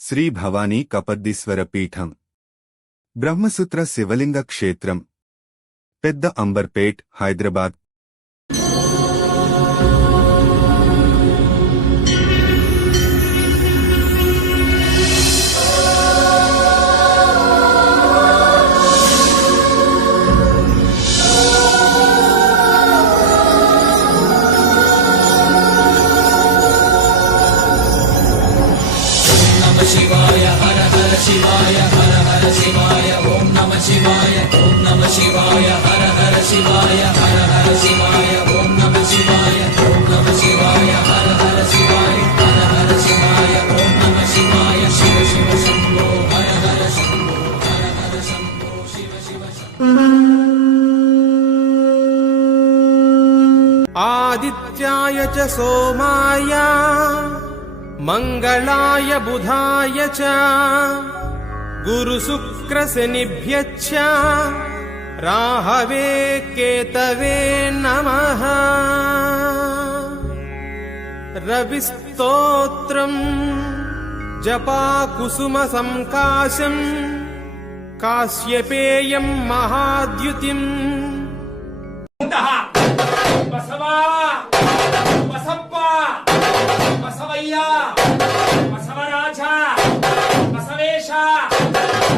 శ్రీ భవానీ కపద్దీశ్వర పీఠం, బ్రహ్మసూత్ర శివలింగ క్షేత్రం, పెద్ద అంబర్పేట్, హైదరాబాద్. शिवाय हर हर शिवाय हर हर शिवाय ओम नमः शिवाय ओम नमः शिवाय हर हर शिवाय हर हर शिवाय ओम नमः शिवाय ओम नमः शिवाय हर हर शिवाय हर हर शिवाय ओम नमः शिवाय शिव शिव शंभो हर हर शंभो शिव शिव शंभो. आदित्याय च सोमाय मंगलाय बुधाय च गुरुशुक्रशनिभ्यश्च राहवे केतवे नमः. रविस्तोत्रम् जपाकुसुमसंकाशम् काश्यपेयम् महाद्युतिम्. బసవయ్య బసవరాజ బసవేశ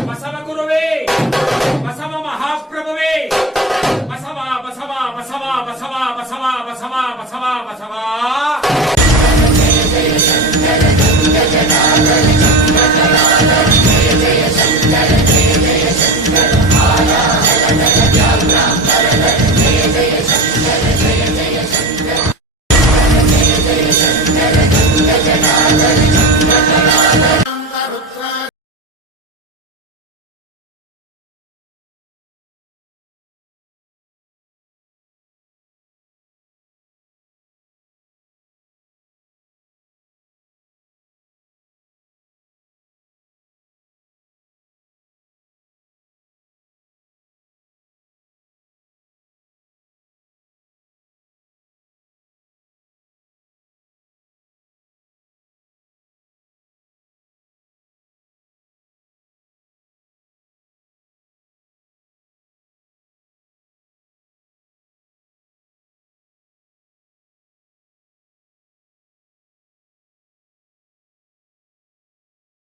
బసవ గురువే బసవ మహాప్రభువే బసవ బసవ బసవ బసవ బసవ బసవ బసవ బసవ